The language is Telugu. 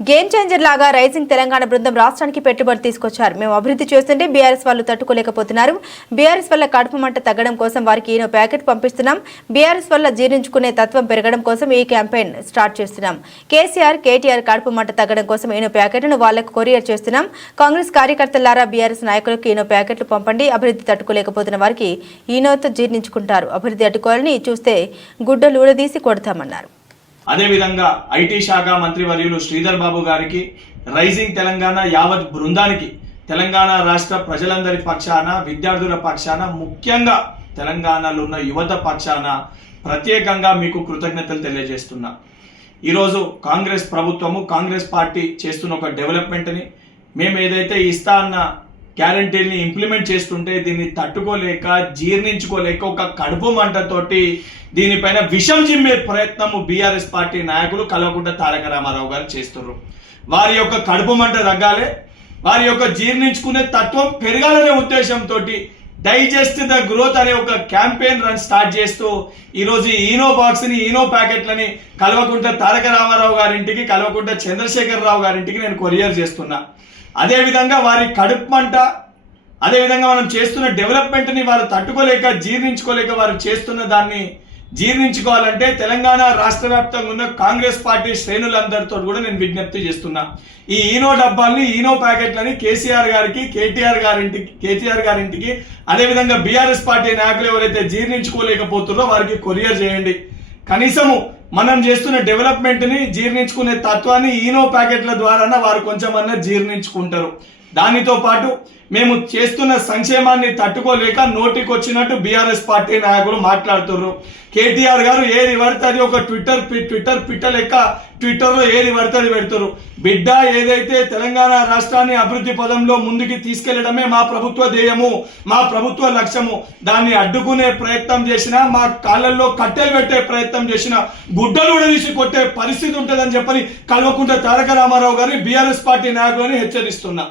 గేమ్ చేంజర్ లాగా రైజింగ్ తెలంగాణ బృందం రాష్ట్రానికి పెట్టుబడి తీసుకొచ్చారు. మేము అభివృద్ధి చేస్తుంటే బీఆర్ఎస్ వాళ్ళు తట్టుకోలేకపోతున్నారు. బీఆర్ఎస్ వల్ల కడుపు మంట తగ్గడం కోసం వారికి ఈనో ప్యాకెట్ పంపిస్తున్నాం. బీఆర్ఎస్ వల్ల జీర్ణించుకునే తత్వం పెరగడం కోసం ఈ క్యాంపెయిన్ స్టార్ట్ చేస్తున్నాం. కేసీఆర్ కేటీఆర్ కడుపు మంట తగ్గడం కోసం ఈనో ప్యాకెట్ను వాళ్లకు కొరియర్ చేస్తున్నాం. కాంగ్రెస్ కార్యకర్తలారా బీఆర్ఎస్ నాయకులకు ఈనో ప్యాకెట్లు పంపండి. అభివృద్ధి తట్టుకోలేకపోతున్న వారికి ఈనోతో జీర్ణించుకుంటారు. అభివృద్ధి అడ్డుకోవాలని చూస్తే గుడ్డలు ఊడదీసి కొడతామన్నారు. అదేవిధంగా ఐటీ శాఖ మంత్రివర్యులు శ్రీధర్ బాబు గారికి, రైజింగ్ తెలంగాణ యావత్ బృందానికి, తెలంగాణ రాష్ట్ర ప్రజలందరి పక్షాన, విద్యార్థుల పక్షాన, ముఖ్యంగా తెలంగాణలో ఉన్న యువత పక్షాన ప్రత్యేకంగా మీకు కృతజ్ఞతలు తెలియజేస్తున్నా. ఈరోజు కాంగ్రెస్ ప్రభుత్వము, కాంగ్రెస్ పార్టీ చేస్తున్న ఒక డెవలప్మెంట్ని, మేము ఏదైతే ఇస్తా అన్న గ్యారంటీల్ని ఇంప్లిమెంట్ చేస్తుంటే దీన్ని తట్టుకోలేక, జీర్ణించుకోలేక ఒక కడుపు మంటతోటి దీనిపైన విషం జిమ్మే ప్రయత్నము బీఆర్ఎస్ పార్టీ నాయకులు కల్వకుంట్ల తారక రామారావు గారు చేస్తున్నారు. వారి యొక్క కడుపు మంట తగ్గాలి, వారి యొక్క జీర్ణించుకునే తత్వం పెరగాలనే ఉద్దేశంతో డైజెస్ట్ ద గ్రోత్ అనే ఒక క్యాంపెయిన్ రన్ స్టార్ట్ చేస్తూ ఈరోజు ఈనో బాక్స్ని, ఈనో ప్యాకెట్లని కల్వకుంట్ల తారక రామారావు గారింటికి, కల్వకుంట్ల చంద్రశేఖరరావు గారింటికి నేను కొరియర్ చేస్తున్నా. అదేవిధంగా వారి కడుపు మంట, అదేవిధంగా మనం చేస్తున్న డెవలప్మెంట్ని వారు తట్టుకోలేక, జీర్ణించుకోలేక వారు చేస్తున్న దాన్ని జీర్ణించుకోవాలంటే తెలంగాణ రాష్ట్ర వ్యాప్తంగా ఉన్న కాంగ్రెస్ పార్టీ శ్రేణులందరితో కూడా నేను విజ్ఞప్తి చేస్తున్నా. ఈ ఈనో డబ్బాల్ని, ఈనో ప్యాకెట్లని కేసీఆర్ గారికి, కేటీఆర్ గారింటికి, అదేవిధంగా బీఆర్ఎస్ పార్టీ నాయకులు ఎవరైతే జీర్ణించుకోలేకపోతున్నారో వారికి కొరియర్ చేయండి. కనీసము మనం చేస్తున్న డెవలప్మెంట్ని, జీర్ణించుకునే తత్వాన్ని ఈనో ప్యాకెట్ల ద్వారా వారు కొంచెమన్నా జీర్ణించుకుంటారు. దానితో పాటు మేము చేస్తున్న సంక్షేమాన్ని తట్టుకోలేక నోటికి వచ్చినట్టు బీఆర్ఎస్ పార్టీ నాయకులు మాట్లాడుతున్నారు. కేటీఆర్ గారు ఏది పడుతుంది ఒక ట్విట్టర్ పిట్ట లెక్క ట్విట్టర్లో ఏది పడుతుంది పెడుతున్నారు. బిడ్డ, ఏదైతే తెలంగాణ రాష్ట్రాన్ని అభివృద్ధి పదంలో ముందుకు తీసుకెళ్లడమే మా ప్రభుత్వ ధ్యేయము, మా ప్రభుత్వ లక్ష్యము. దాన్ని అడ్డుకునే ప్రయత్నం చేసినా, మా కాళ్ళల్లో కట్టెలు పెట్టే ప్రయత్నం చేసినా గుడ్డలు ఉడదీసి కొట్టే పరిస్థితి ఉంటుందని చెప్పని కల్వకుంట్ల తారక రామారావు గారిని, బీఆర్ఎస్ పార్టీ నాయకులని హెచ్చరిస్తున్నా.